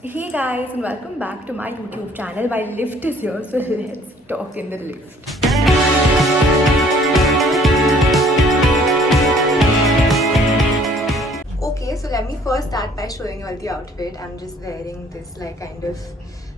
Hey guys, and welcome back to my YouTube channel. My lift is here, so let's talk in the lift. Okay, so let me first start by showing you all the outfit. I'm just wearing this like kind of,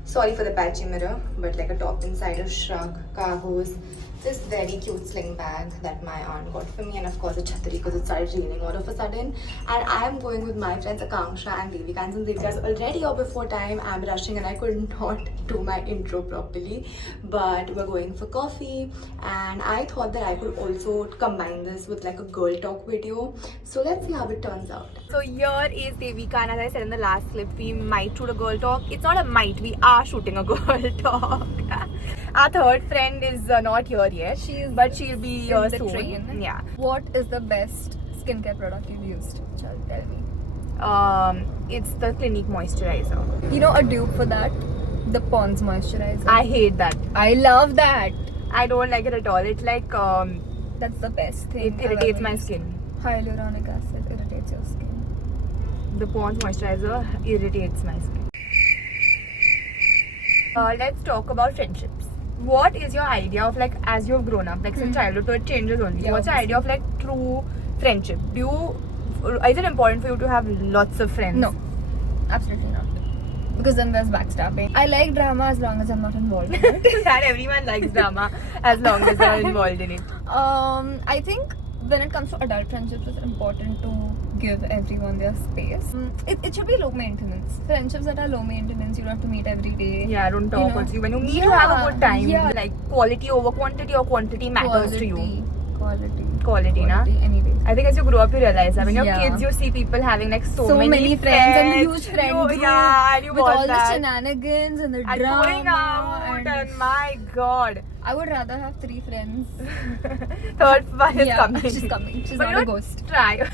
sorry for the patchy mirror, but like a top inside a shrug, cargos, this very cute sling bag that my aunt got for me, and of course a chhatri because it started raining all of a sudden. And I am going with my friends Akanksha and Devika, and since Devika is already here before time, I'm rushing and I could not do my intro properly, but we're going for coffee, and I thought that I could also combine this with like a girl talk video, so let's see how it turns out. So here is Devika, and as I said in the last clip, we might shoot a girl talk. It's not a might, we are shooting a girl talk. Our third friend is not here yet, but she'll be here soon. Train. Yeah. What is the best skincare product you've used? Chal, tell me. It's the Clinique moisturizer. You know a dupe for that? The Pond's moisturizer. I hate that. I love that. I don't like it at all. It's like that's the best thing. It irritates my skin. Hyaluronic acid irritates your skin. The Pond's moisturizer irritates my skin. Let's talk about friendships. What is your idea of like as you've grown up, like since childhood, so it changes only. Yeah, what's your idea of like true friendship? Is it important for you to have lots of friends? No, absolutely not. Because then there's backstabbing. I like drama as long as I'm not involved in it. And everyone likes drama as long as they're involved in it. I think when it comes to adult friendships, it's important to give everyone their space. It should be low maintenance. Friendships that are low maintenance, you don't have to meet every day. Yeah, don't talk also. When you meet, Yeah, you have a good time. yeah. Like quality over quantity, or quantity matters to you. Quality, na? Anyway. I think as you grow up, you realize that when you're Yeah. kids, you see people having like so many friends and huge friend You- group Yeah, and you with want all that. the shenanigans and the And drama. going out, and my god. I would rather have 3 friends. Third one is coming. She's coming. She's But not you a know, ghost. Try.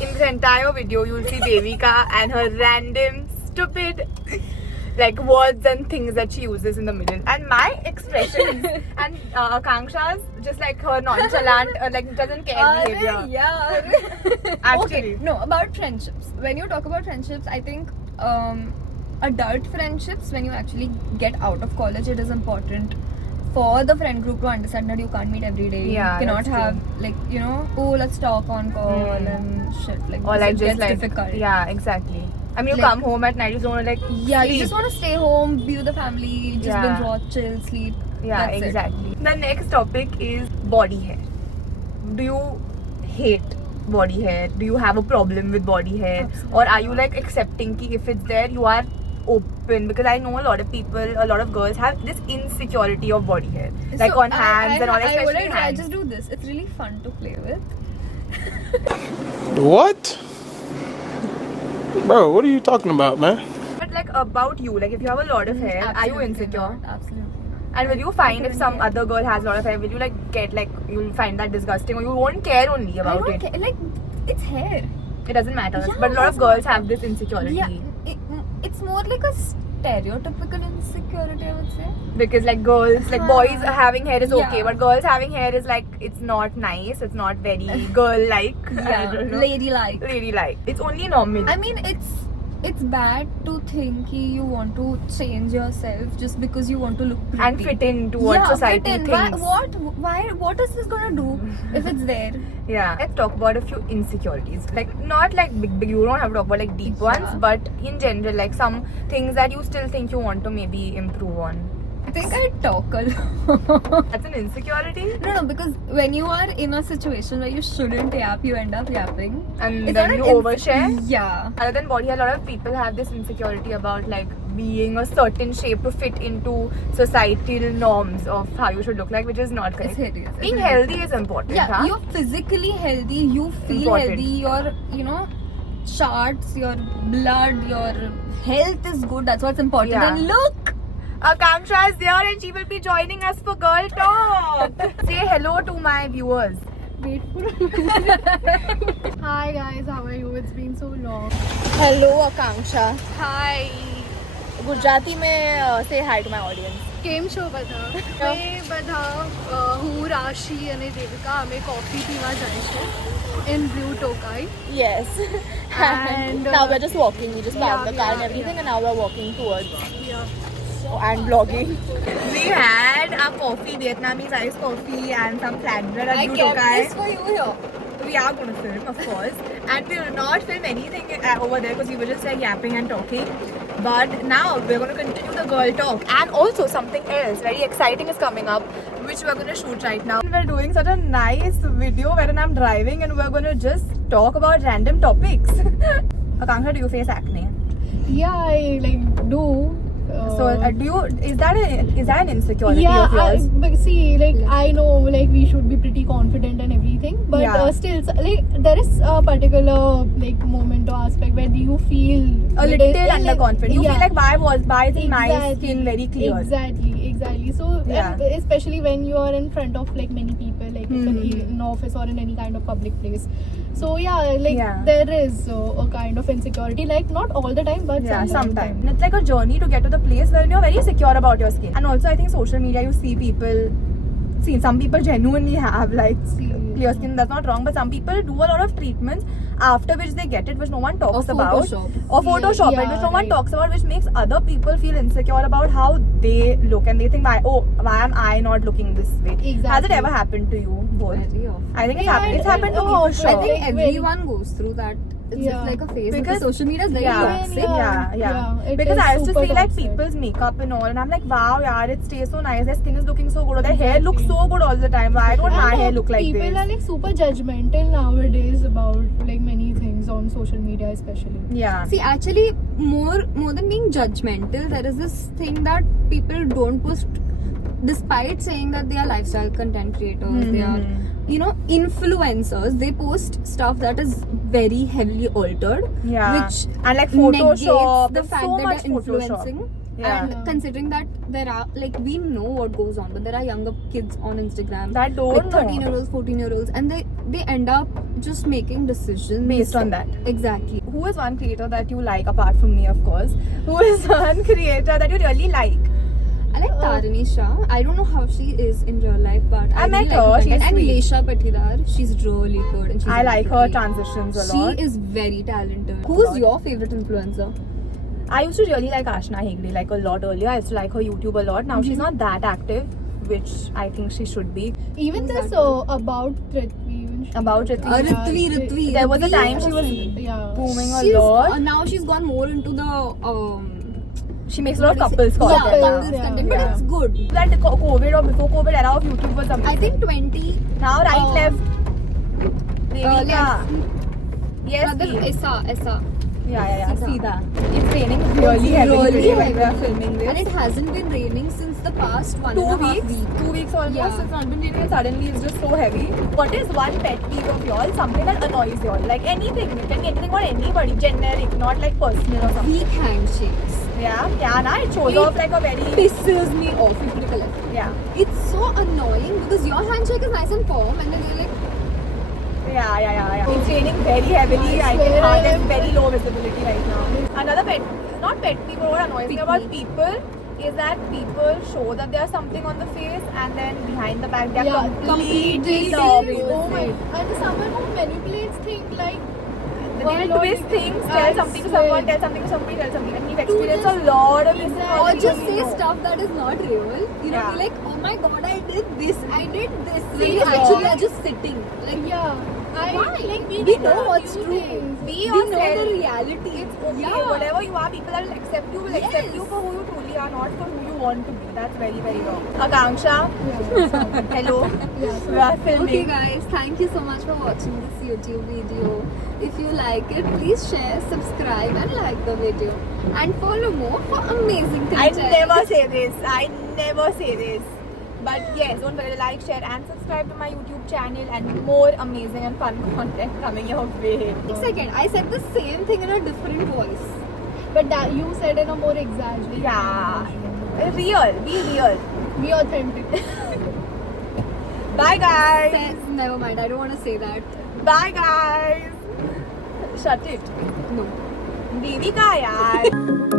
In this entire video, you'll see Devika and her random, stupid, like words and things that she uses in the middle, and my expressions and Akanksha's just like her nonchalant, like doesn't care behavior. Yeah. Actually, Okay, no, about friendships. When you talk about friendships, I think adult friendships, when you actually get out of college, it is important for the friend group to understand that you can't meet every day. Yeah, you cannot that's have like, you know, oh, let's talk on call and shit. Like, or like it just gets like difficult. yeah, exactly. I mean, you Like- come home at night, you just want to like Yeah, sleep. you just want to stay home, be with the family, just Yeah. binge watch, chill, sleep. Yeah, That's exactly. The next topic is body hair. Do you hate body hair? Do you have a problem with body hair? Absolutely Or are you not. like accepting ki if it's there, you are open? Because I know a lot of people, a lot of girls have this insecurity of body hair. Like So on hands and all, especially wouldn't- I hands. just do this. It's really fun to play with. What? Bro, what are you talking about, man? But like about you, like if you have a lot of hair, are you Absolutely insecure? not. Absolutely not. And will you find if don't some care. other girl has a lot of hair, will you like get like, you'll find that disgusting, or you won't care only I about don't it? care. Like, it's hair. It doesn't matter. Yeah, But a lot of doesn't girls matter. have this insecurity. Yeah, it's more like a stereotypical insecurity, I would say. Because like girls, like boys having hair is okay, Yeah. but girls having hair is like, it's not nice, it's not very girl-like. I don't know. ladylike. Ladylike. It's only normal. I mean, it's bad to think you want to change yourself just because you want to look pretty. And fit into what society fit in. thinks. What is this gonna do if it's there? Yeah. Let's talk about a few insecurities. Like not like big, you don't have to talk about like deep ones, Yeah. but in general, like some things that you still think you want to maybe improve on. I think I talk a lot. That's an insecurity. No, because when you are in a situation where you shouldn't yap, you end up yapping. And It's then not you an overshare. Yeah. Other than body, a lot of people have this insecurity about like being a certain shape to fit into societal norms of how you should look like, which is not correct. It's hideous. It's Being hideous. healthy is important. Yeah, huh? you're physically healthy, you feel Important. healthy, your, you know, charts, your blood, your health is good. That's what's important. Yeah. And look! Akanksha is there and she will be joining us for Girl Talk. Say hello to my viewers. Wait for Hi guys, how are you? It's been so long. Hello Akanksha. Hi. Gujarati mein say hi to my audience. કેમ છો બધા? અમે બધા હું રાશિ અને દેવિકા અમે coffee પીવા જાય છે in Blue Tokai. Yes. And, now we're just walking. We just parked the car and everything, and now we're walking towards and vlogging. We had our coffee, Vietnamese iced coffee, and some flatbread at Blue Tokai. for you here. We are going to film, of course, and we will not film anything over there because we were just like yapping and talking. But now we're going to continue the girl talk, and also something else very exciting is coming up, which we're going to shoot right now. We're doing such a nice video wherein I'm driving, and we're going to just talk about random topics. Akanksha, do you face acne? Yeah, I like do. So, do you? Is that an insecurity of yours? But see, like I know, like we should be pretty confident and everything, but Yeah. still, like there is a particular like moment or aspect where you feel A little underconfident. You feel yeah. like why isn't my skin very clear? Exactly. So Yeah. and especially when you are in front of like many people, like in office or in any kind of public place. So yeah, there is a kind of insecurity, like not all the time, but Yeah, sometimes. And it's like a journey to get to the place where you're very secure about your skin. And also, I think social media, you see people. See, some people genuinely have like clear skin. That's not wrong, but some people do a lot of treatments after which they get it, which no one talks about. Or Photoshop, right, which no one talks about, which makes other people feel insecure about how they look, and they think, why am I not looking this way? Exactly. Has it ever happened to you both? Very often. I think Yeah, it's happened to me for sure. I think Like, everyone goes through that. It's Yeah. just like a phase Because- because social media is very Yeah. toxic. Yeah. It Because is I used to super see like toxic. people's makeup and all, and I'm like, wow, yeah, it stays so nice. Their skin is looking so good, or their hair looks so good all the time. Why don't my And, hair look like people this? are like super judgmental nowadays about like many things on social media, especially. Yeah. See, actually, more than being judgmental, there is this thing that people don't post, despite saying that they are lifestyle content creators, they are, influencers. They post stuff that is very heavily altered, Yeah. which And like negates Photoshop. the There's fact so that much they're influencing. Photoshop. Yeah. And considering that there are, like, we know what goes on, but there are younger kids on Instagram That don't like know. 13-year-olds, 14-year-olds, and they end up just making decisions Based on that. Exactly. Who is one creator that you like apart from me, of course? Who is one creator that you really like? I like Tarini Shah. I don't know how she is in real life, but I I met really her. like She's and sweet. Lesha Patidar, she's really good. And she's I very like her pretty. transitions a lot. She is very talented. Who's your favorite influencer? I used to really like Ashna Hegde like a lot earlier. I used to like her YouTube a lot. Now she's not that active, which I think she should be. Even Who's this that about Ritvi. Even she- About Ritvi. Ritvi. There was a Ritvi time she was Yeah. booming a She's, lot. now she's gone more into the She makes a lot of what is it? couples content. couples Yeah, content, yeah. but it's good. That COVID or before COVID era of YouTube was amazing. I think 20. Now right, uh, left. Devika. left. Yes, Brother please. Essa. Yeah. Sida. Sida. It's raining really heavily really today when we are heavy. filming this. And it hasn't been raining since the past 1.5 weeks. 2 weeks almost. Yeah. It's not been raining and suddenly it's just so heavy. What is one pet peeve of yours? Something that annoys you all? Like anything. It can be anything or anybody. Generic, not like personal or something. Weak handshakes. Yeah, nah, it shows It off like a very. Pisses me off if you recollect. Yeah. It's so annoying because your handshake is nice and firm and then you're like, Yeah. It's raining very heavily. I swear can I there's am- very low visibility right now. Another not pet peeve, but what annoys me Pick about me. people is that people show that there's something on the face and then behind the back they're Yeah, completely the completely. opposite. Oh my! And someone who manipulates things like They'll twist things, I tell something to swear. someone, tell something to somebody, tell something. And we've To experienced a just- lot of this. in Exactly. or college, just we say know. stuff that is not real. You know, Yeah. be like, oh my god, I did this. When See, you yeah. actually are just sitting. Like, yeah. Why? Like We need know to what's do true. things. Be we know yourself. the reality. It's okay. Yeah. Whatever you are, people that will accept you will accept Yes. you for who you truly are, not for who you want to be. That's very, very wrong. Akanksha, hello. Yeah, We are filming. Okay guys, thank you so much for watching this YouTube video. If you like it, please share, subscribe and like the video. And follow more for amazing things. I never say this. But yes, don't forget to like, share and subscribe to my YouTube channel and more amazing and fun content coming your way. Second, I said the same thing in a different voice. But that you said in a more exaggerated. Yeah. Real. Be real. Be authentic. Bye guys. Never mind, I don't want to say that. Bye guys. Shut it. No. Devika yaar.